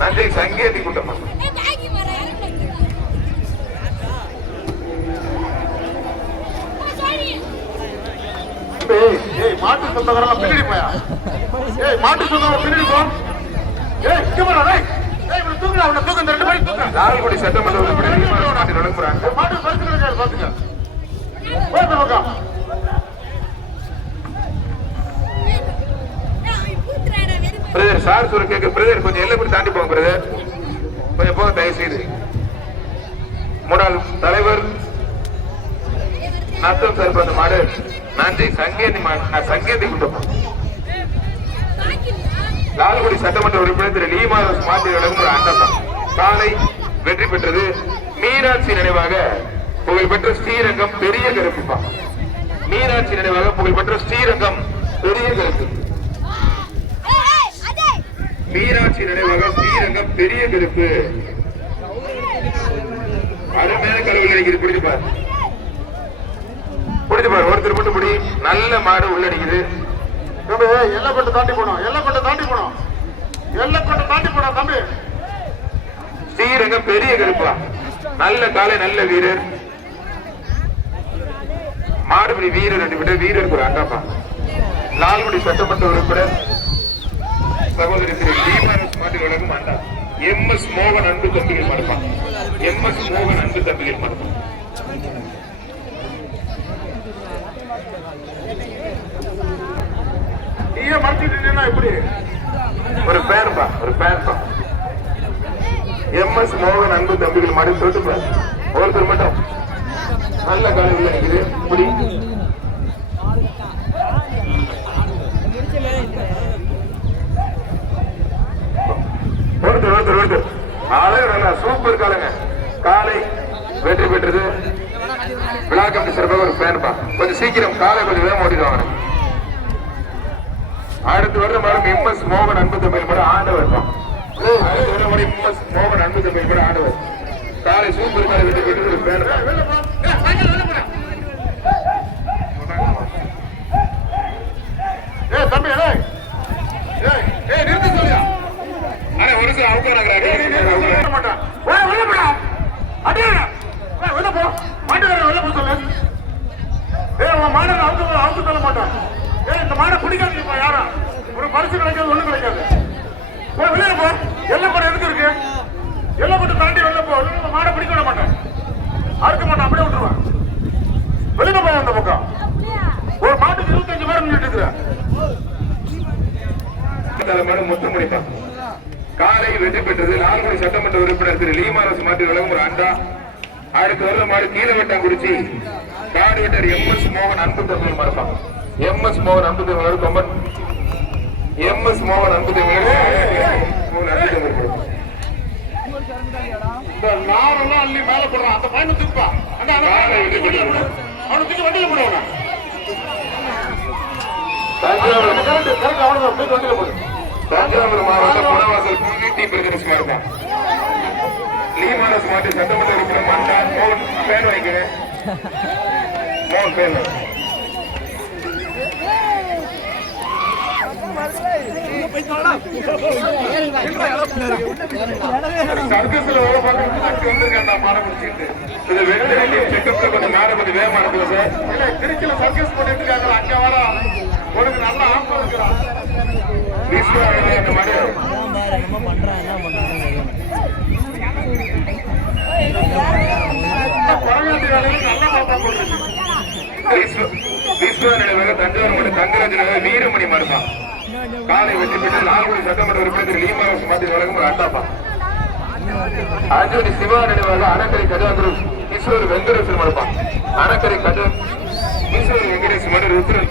நன்றி சங்கேதி கூட்டம். மாட்டு சொந்தக்காரன் பின்னாடி போயா? மாட்டு சொந்தக்காரன் பின்னாடி போ. லால்குடி சட்டமன்ற மாட்டு பரிசு பாத்துக்க. பிரதர் சார் சொல்ல கேட்க பிரதர் கொஞ்சம் எல்லைப்படி தாண்டி போங்க பிரதர், கொஞ்சம் போக தயவு செய்து. முன்னாள் தலைவர் நத்தம் சர்பந்த மாடு நன்றி சங்கேதி சங்கேதி கூட்டம். லால்குடி சட்டமன்ற உறுப்பினர் திரு லீமாரோஸ் மாற்றி வழங்கும் ஆட்டம் காலை வெற்றி பெற்றது. மீனாட்சி நினைவாக புகழ்பெற்ற ஸ்ரீரங்கம் பெரிய கருப்புப்பா. மீனாட்சி நினைவாக புகழ்பெற்ற ஸ்ரீரங்கம் பெரிய கருப்பு. மீனாட்சி நினைவாக ஸ்ரீரங்கம் பெரிய கருப்பு. அருமையான கலவில் நினைக்கிறது. பிடிச்சுப்பார் பிடிச்சுப்பார் ஒருத்தர் மட்டும் பிடி. நல்ல மாடு உள்ளடிக்குது. எல்லக்கொட்டை தாண்டி போனோம், எல்லக்கொட்டை தாண்டி போனோம், எல்லக்கொட்டை தாண்டி போனோம் தம்பி. ஸ்ரீரங்கம் பெரிய கருப்பா. நல்ல காலை நல்ல வீரர். மாடுபிடி வீரர் ரெண்டு பேர் வீரருக்கு ஒரு அண்டாப்பா. லால்குடி சட்டமன்ற உறுப்பினர் சகோதரி திரு லீமாரோஸ் மாட்டு வழங்கும் அண்டா எம்.எஸ். மோகன் அன்பு தம்பிகள் மறுப்பான். எம்.எஸ். மோகன் அன்பு தம்பிகள் மறுப்பான். நீயே மறுத்துட்டீங்கன்னா எப்படி? ஒரு பேர்பா, ஒரு பேர்பா. எம்.எஸ். மோகன் அன்பு தம்பிகள் மாடு தொட்டுப்பார். ஒருத்தர் மட்டும் நல்ல காலையில் நினைக்குது. இப்படி ஒருத்தர் ஒருத்தர் ஒருத்தர் ஆளே நல்லா சூப்பர் காலங்க. காலை வெற்றி பெற்றது. விழா கமிட்டி சிறப்பாக ஒரு பேன்பா. கொஞ்சம் சீக்கிரம் காலை கொஞ்சம் வேகம் ஓட்டிடுவாங்க. அடுத்து வருடம் வரும் எம்.எஸ். மோகன் அன்பு தம்பிகள் கூட ஆண்டவர். எம்.எஸ். மோகன் அன்பு தம்பிகள் கூட ஆண்டவர். காலை சூப்பர் காலை வெற்றி பெற்றது ஒரு பேன்பா. தம்பி நிறுத்தி சொல்லியா? ஒரு சில அவுக்க மாட்டான். இந்த மாடை பிடிக்காதீங்கப்பா யாரும். ஒரு பரிசு கிடைக்காது, ஒண்ணு கிடைக்காது. வெளியே போ. எல்லப்படம் எதுக்கு இருக்கு? எல்லப்பட்டு தாண்டி வெளில போ. மாடை பிடிக்க விட மாட்டேன், அறுக்க மாட்டேன், அப்படியே விட்டுருவேன். வெளியில போய் அந்த பக்கம் ஒரு மாட்டுக்கு 25 பேர் நின்றுட்டு மொத்தம் முடிப்பான். காலை வெற்றி பெற்றது. லால்குடி சட்டமன்ற உறுப்பினர் திரு லீமாரோஸ் மாற்றி வழங்கும் ஒரு அண்டா. அடுத்து வருட மாடு கீழவட்டாங்குறிச்சி காடு வெட்டர் எம்.எஸ். மோகன் அன்பு தம்பிகள் மறுப்பான். எம்.எஸ். மோகன் அன்பு தம்பிகள் கொம்பன். எம்.எஸ். மோகன் அன்பு தம்பிகள் நாரெல்லாம் அள்ளி மேல போடுறான். அந்த பையனை தூக்குப்பா. அவனை தூக்கி வண்டியில போடுவாங்க. தஞ்சாவூர் மாவட்டம் குணவாசல் புதுக்கி பிரதேசமா இருக்கான். லீமாரோஸ் மாவட்ட சட்டமன்ற உறுப்பினர் மண்டா மோகன் பேர் வைக்கிறேன். மோகன் பேர் சர்க்கஸ்ல வேலை பார்க்க வந்திருக்கேன். மாட முடிச்சுட்டு இது வெற்றி செக்கப்ல கொஞ்சம் மேல கொஞ்சம் வேகமா இருக்குது சார். இல்ல திருச்சியில சர்க்கஸ் பண்ணிட்டு இருக்காங்க. அங்க வர உனக்கு நல்ல ஆப்பம் இருக்கிறான். தஞ்சாவூர் தங்கராஜ் வீரமணி மருதான் காலை வெற்றி பெற்று லால்குடி சட்டமன்ற உறுப்பினர் லீமாரோஸ் மாற்றி வழங்கும் ஒரு அட்டாப்பா. அஞ்சலி சிவா நினைவாக அணக்கரை கஜாந்திரம் ஈஸ்வர் வெங்கடேஸ்வரர் மறுப்பான். அணக்கரை ஈஸ்வர் வெங்கடேஸ்வரர் மட்டும் ருத்ரன்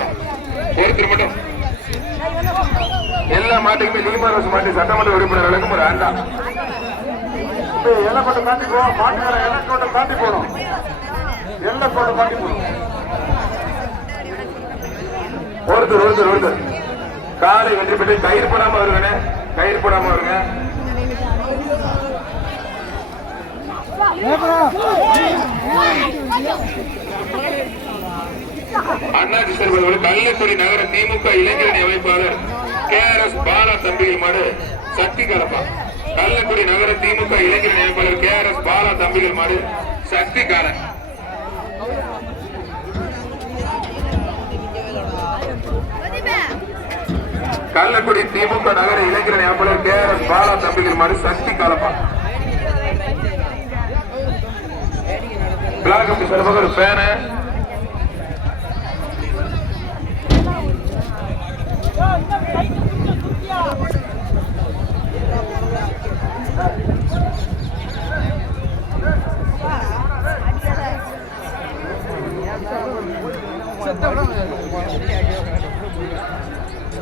ஒருத்தர் மட்டும். எல்லா மாட்டுக்குமே லீமாரோஸ் மாட்டி சட்டமன்ற உறுப்பினர் வழங்கும் ஒரு அண்டா. எல்லக்கோட்டை தாண்டி போவோம். மாட்டுக்கார எல்லக்கோட்டை தாண்டி போகணும். எல்லக்கோட்டை தாண்டி போகணும். ஒருத்தர் ஒருத்தர் ஒருத்தர் காலை வெற்றி பெற்று கயிறு போடாம வருவேனே. கயிறு போடாம வருங்க. சேர்ப்பதோடு கள்ளக்குடி நகர திமுக இளைஞரணி அமைப்பாளர் KRS பாலா தம்பிகள் மாடு சக்தி கலப்பா. கள்ளக்குடி நகர திமுக இளைஞரணி அமைப்பாளர் KRS பாலா தம்பிகள் மாடு சக்தி காலன். கள்ளக்குடி திமுக நகர இளைஞரணி அமைப்பாளர் KRS பாலா தம்பிகள் மாடு சக்தி கலப்பா. பிளாக் கமிட்டி சார்பாக ஒரு பேனை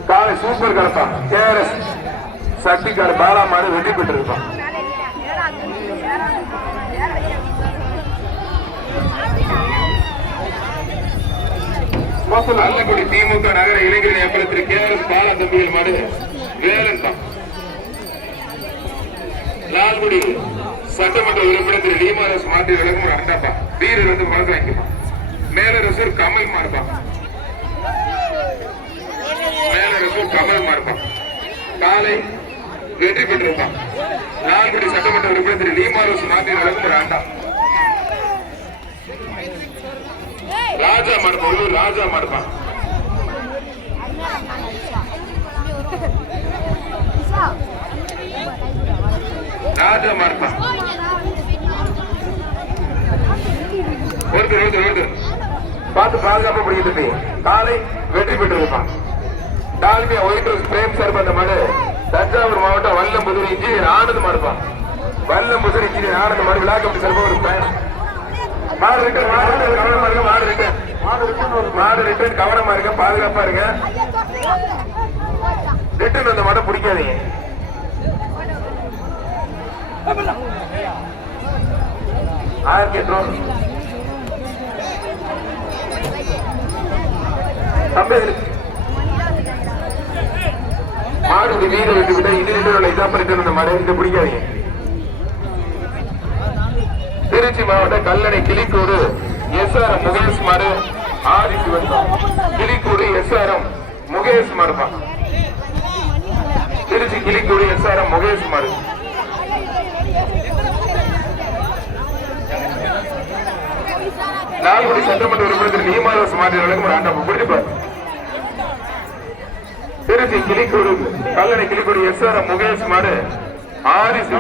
காலை சூப்பர் கலப்பா. KRS சக்தி கால பாலா மாடு வெற்றி பெற்றிருப்பான். கள்ளக்குடி திமுக நகர இளைஞரணி அமைப்பாளர் KRS பாலா தம்பிகள் மாடு வேலன் தான். லால்குடி சட்டமன்ற உறுப்பினர் திரு டிமாரஸ் மாற்றி விளக்கும் ஒரு அண்டாப்பா. வீரர் வந்து வழக்கு வாங்கிப்பான். மேலரசூர் கமல் மாறுப்பான். மேலரசூர் கமல் மாறுப்பான். காலை வெற்றி பெற்றிருப்பான். லால்குடி சட்டமன்ற உறுப்பினர் திரு டிமாரஸ் மாற்றி விளக்கும் ஒரு அண்டா. ராஜா மாறுப்பான். ராஜா மாறுப்பான். ராஜா மாறுப்பான். ஒருத்தர் பார்த்து பாதுகாப்பு பிடிக்கிறது. காலை வெற்றி பெற்றிருப்பான். Dalmia white rose Prem sir அந்த மாடு தஞ்சாவூர் மாவட்டம் வல்லம்புதூர் இன்ஜினியர் ஆனந்த் மாறுப்பான். வல்லம்புதூர் இன்ஜினியர் ஆனந்த் மாடு விழா கமிட்டி சார்பாக ஒரு பயணம். மாடு ரிட்டர்ன் கவனமா இருக்க. மாடு ரிட்டர்ன் கவனமா இருக்க. பாதுகாப்பா இருக்க. ரிட்டர்ன் அந்த மாட்டை பிடிக்காதீங்க. மாடு வீடு விட்டு விட்டா இது ரிட்டர்ன் எக்ஸாம்பிள் ரிட்டர்ன் அந்த மாடு இதை பிடிக்காதீங்க. திருச்சி மாவட்டம் கல்லணை கிளிக்கூடு SRM முகேஷ் மாடு ஆதிசி வந்தான். கிளிக்கூடு SRM முகேஷ் மாடுப்பா. திருச்சி கிளிக்கூடு SRM முகேஷ் மாடு. லால்குடி சட்டமன்ற உறுப்பினர் டிமாரஸ் மாற்றி விளக்கும் ஒரு ஆண்டா பிடிப்பார். திருச்சி கிளிக்கூடு கல்லணை கிளிக்கூடு SRM முகேஷ் மாடு ஆதிசி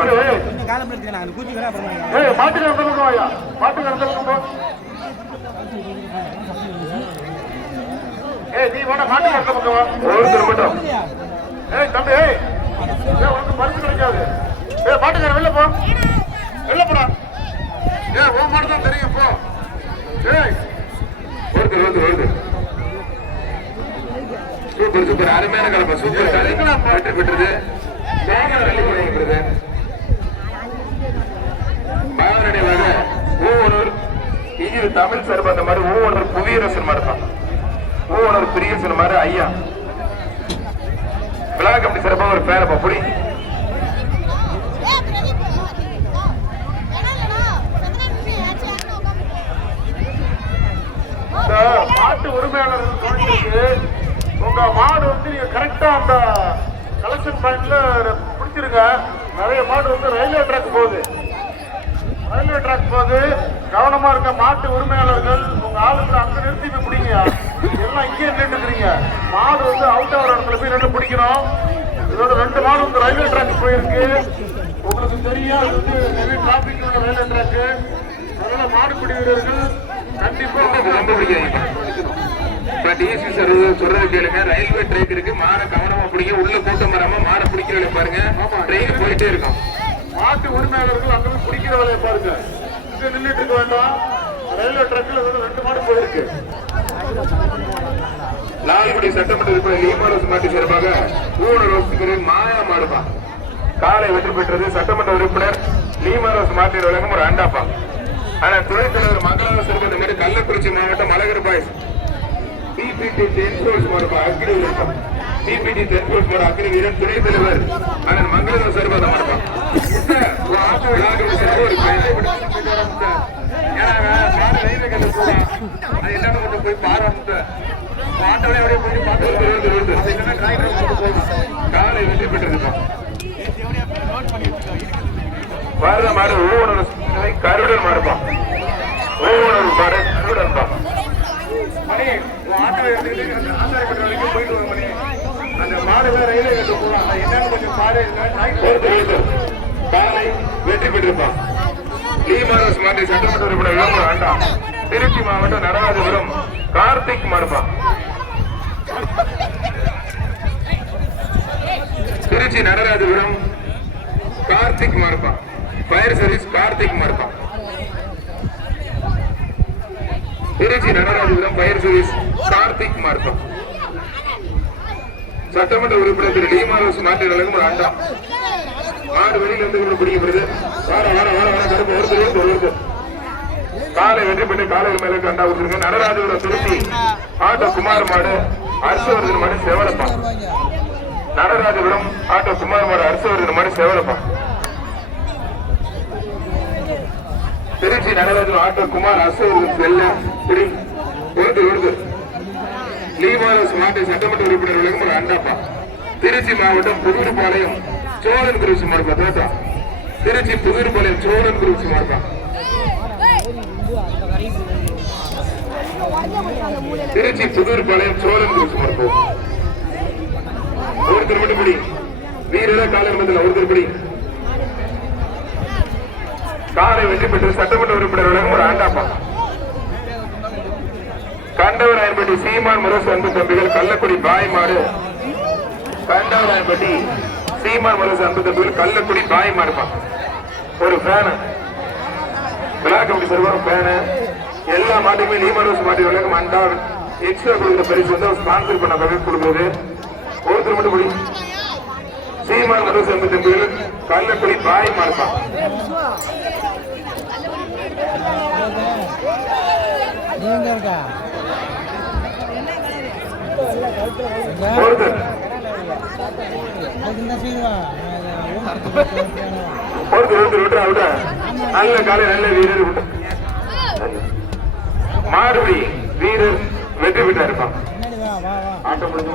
ஒருத்தர் மட்டும் தம்பி உனக்கு பரிசு கிடைக்காது. பாட்டுக்கார வெளில போ. வெளில போடா. உன் மாடு தான் தெரியும். போ. ஒருத்தர் சூப்பர் சூப்பர் அருமையான கலப்பா. சூப்பர் வெற்றி பெற்றது. தமிழ் சார்பு அந்த மாதிரி ஒவ்வொரு புவியரசன் மாடுதான். ஒவ்வொரு பிரியசன் மாதிரி ஐயா விழா கமிட்டி சிறப்பாக ஒரு பேரப்பா புடி. மாட்டு உரிமையாளர்கள் உங்க மாடு வந்து நீங்க கரெக்டா அந்த கலெக்ஷன் பாயிண்ட்ல பிடிச்சிருங்க. நிறைய மாடு வந்து ரயில்வே ட்ராக் போகுது. கவனமா இருக்க. மாட்டு உரிமையாளர்கள் உங்க ஆளுங்களை அங்க நிறுத்தி போய் பிடிங்க. எல்லாம் இங்கே நின்றுக்கிறீங்க. மாடு வந்து அவுட் ஆகிற இடத்துல போய் ரெண்டு பிடிக்கணும். இதோட 2 மாடு வந்து ரயில்வே ட்ராக் போயிருக்கு. உங்களுக்கு தெரியும் அது வந்து நிறைய டிராபிக் உள்ள ரயில்வே ட்ராக். அதனால மாடுபிடி வீரர்கள் கண்டிப்பா சொல்றது கேளுங்க. ரயில்வே ட்ராக் இருக்கு. மாடை கவனமா பிடிங்க. உள்ள கூட்டம் வராம மாடை பிடிக்கிற பாருங்க. ட்ரெயின் போயிட்டே இருக்கும். மாட்டு உரிமையாளர்கள் அங்க பிடிக்கிற வேலையை பாருங்க. இங்க நின்றுட்டு இருக்க வேண்டாம். ரயில்வே ட்ராக்ல 2 மாடு போயிருக்கு. லால்குடி சட்டமன்ற உறுப்பினர் லீமாரோஸ் மாட்டி சார்பாக ஊனரோசுக்கு மாயா மாடுப்பா. காலை வெற்றி பெற்றது. சட்டமன்ற உறுப்பினர் லீமாரோஸ் மாட்டி வழங்கும் ஒரு அண்டாப்பா. ஆனா துணைத் தலைவர் மங்களார சிறுபந்த மாதிரி கள்ளக்குறிச்சி மாவட்டம் அழகர் பாய்ஸ் டிபிடி தென்கோஸ் மாடுப்பா. அக்னி வீரன் டிபிடி தென்கோஸ் மாடு அக்னி வீரன் துணைத் தலைவர் ஆனால் மங்களார சிறுபந்த மாடுப்பா. போய் பாரு காலை வெற்றி பெற்றிருக்கோம். பாரத மாடு ஒவ்வொரு கருடன் மாடுப்பான். ஒவ்வொரு மாடு கருடன் தான். அந்த மாடுகள் ரயில்வே என்னன்னு கொஞ்சம் காலை வெற்றி பெற்றிருப்பான். லீமாரஸ் மாவட்ட சட்டமன்ற உறுப்பினர் விளம்பரம் வேண்டாம். திருச்சி மாவட்டம் நடராஜபுரம் கார்த்திக் மாடுப்பான். திருச்சி நடராஜபுரம் கார்த்திக் மாடுப்பான். ஃபயர் சர்வீஸ் கார்த்திக் மாடுப்பான். திருச்சி நடராஜபுரம் ஃபயர் சர்வீஸ் கார்த்திக் மாடுப்பான். சட்டமன்ற உறுப்பினர் திரு லீமாரஸ் மாவட்ட விளக்கம் ஒரு அண்டா மாடு வெளியில இருந்து பிடிக்கப்படுது. வார வார வார வார கருப்பு ஒருத்தர் காலை வெற்றி பெற்று காலையில் மேல அண்டா கொடுத்துருங்க. நடராஜபுரம் திருச்சி ஆட்டோ குமார் மாடு அரசவர்தன் மாடு செவலப்பா. நடராஜபுரம் ஆட்டோ குமார் மாடு அரசவர்தன் மாடு செவலப்பா. திருச்சி நடராஜபுரம் ஆட்டோ குமார் அரசவர்தன் செல்ல ஒருத்தர் லீமாரஸ் மாவட்ட சட்டமன்ற உறுப்பினர் விளக்கம் ஒரு அண்டாப்பா. திருச்சி மாவட்டம் புதுப்பாளையம் சோழன் குருசி மாடுப்பா. தோட்டா திருச்சி புதுப்பாளையம் சோழன் குருசி மாடுப்பா. திருச்சி புதுப்பாளையம் சோழன் குருசி மாடுப்போம். ஒருத்தர் மட்டும் படி வீரர காலகட்டத்தில் ஒருத்தர் படி. காலை வெற்றி பெற்று சட்டமன்ற உறுப்பினர் விளக்கம் ஒரு ஆண்டாப்பா. கண்டவராயன்பட்டி சீமான் முரசு அன்பு தம்பிகள் கள்ளக்குடி பாய் மாடு. கண்டவராயன்பட்டி சீமான் முரசு அன்பு தம்பிகள் கள்ளக்குடி பாய் மாடுப்பா. ஒரு ஃபேனு பிளாக் கமிட்டி சர்வரும் ஃபேனு எல்லா மாட்டுக்குமே லீமரோஸ் மாட்டி விளக்கம் அண்டா எக்ஸ்ட்ரா கொடுக்குற பரிசு வந்து ஸ்பான்சர் பண்ண கமிட்டி கொடுக்குறது. ஒருத்தர் மட்டும் படி சீமான் முரசு அன்பு தம்பிகள் கள்ளக்குடி பாய் மாடுப்பா. ஒருத்தர் விட்டு நல்ல காலை நல்ல வீரர் விட்டு மாடுபடி வீரர் வெற்றி பெற்றா இருப்பான். ஆட்டம் முடிஞ்சு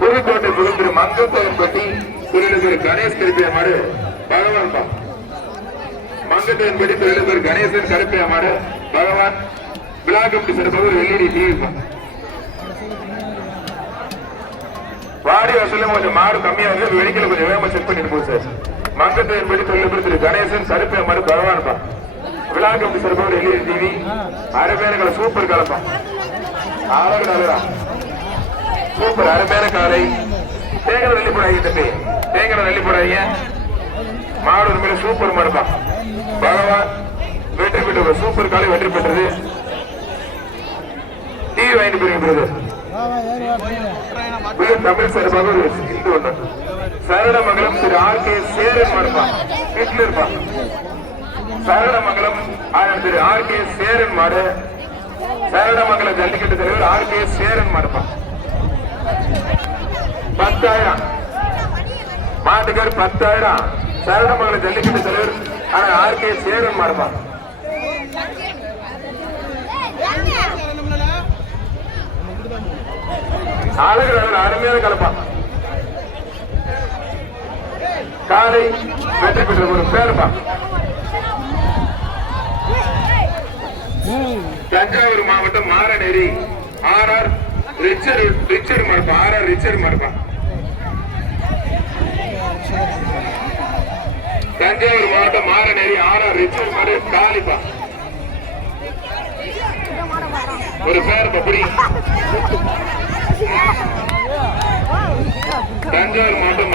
புதுக்கோட்டை புதுத்திரு மங்கத்தோகம் பட்டி தொழிலதிபர் கணேஷ் கருப்பியா மாடு பகவான் பா. மங்கத்தோகம் பட்டி தொழிலதிபர் கணேசன் கருப்பியா மாடு பகவான். பிளாக் கமிட்டி சிறப்பாக எல்இடி டிவி வாடி வசூலும் கொஞ்சம் மாடு கம்மியா இருக்கு. வெடிக்கல கொஞ்சம் வேகமா செக் பண்ணிட்டு போகுது சார். மங்கத்தோகம் பட்டி தொழிலதிபர் திரு கணேசன் கருப்பியா மாடு பகவான் பா. பிளாக் கமிட்டி சிறப்பாக எல்இடி டிவி அரைமேனங்களை சூப்பர் கலப்பா. ஆளுநர் அழகா சூப்பர் அருமையான காலை. தேங்கட நெல்லி போடாங்க தம்பி, தேங்கட நெல்லி போடாங்க. மாடு ஒரு மேல சூப்பர் மாடுப்பா. பகவான் வெற்றி பெற்ற சூப்பர் காலை வெற்றி பெற்றது. டிவி வாங்கிட்டு போயிருக்கிறது தமிழ் சார்பாக ஒரு இது ஒண்ணு. சரணமங்கலம் திரு ஆர்.கே. சேரன் மாடுப்பா. வீட்டுல இருப்பா. சரணமங்கலம் திரு ஆர்.கே. சேரன் மாடு. சரணமங்கலம் ஜல்லிக்கட்டு தலைவர் ஆர்.கே. சேரன் மாடுப்பா. 10,000 மாட்டுக்கார் 10,000. சரணமங்கலம் ஜல்லிக்கட்டு தலைவர் ஆர்.கே. சேரன் மாடுப்பா. ஆளுநர் அருமையான கலப்பா. காலை வெற்றி பெற்ற ஒரு பேருப்பா. தஞ்சாவூர் மாவட்டம் மாரநேரி ஆர்.ஆர். ரிச்சர்ட் மாடுப்பா. ஆர்.ஆர். ரிச்சர்ட் மாடுப்பா. தஞ்சாவூர் மாவட்டம் மாரநேரி ஆர்.ஆர். ரிச்சர்ட் மாடு காலிப்பா. ஒரு பேருப்பா புடி. தஞ்சாவூர் மாவட்டம்